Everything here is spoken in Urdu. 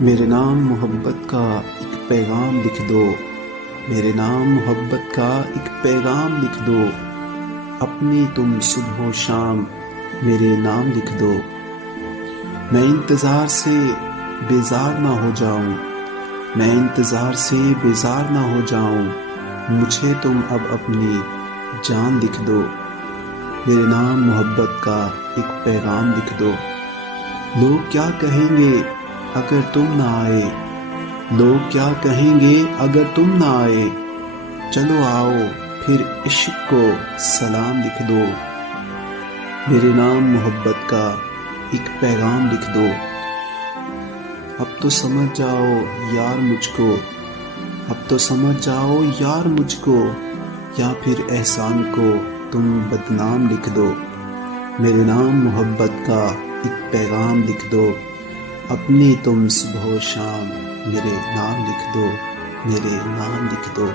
میرے نام محبت کا ایک پیغام لکھ دو، میرے نام محبت کا ایک پیغام لکھ دو، اپنی تم صبح و شام میرے نام لکھ دو۔ میں انتظار سے بیزار نہ ہو جاؤں، میں انتظار سے بیزار نہ ہو جاؤں، مجھے تم اب اپنی جان لکھ دو۔ میرے نام محبت کا ایک پیغام لکھ دو۔ لوگ کیا کہیں گے اگر تم نہ آئے، لوگ کیا کہیں گے اگر تم نہ آئے، چلو آؤ پھر عشق کو سلام لکھ دو۔ میرے نام محبت کا ایک پیغام لکھ دو۔ اب تو سمجھ جاؤ یار مجھ کو، اب تو سمجھ جاؤ یار مجھ کو، یا پھر احسان کو تم بدنام لکھ دو۔ میرے نام محبت کا ایک پیغام لکھ دو، اپنی تم صبح و شام میرے نام لکھ دو، میرے نام لکھ دو۔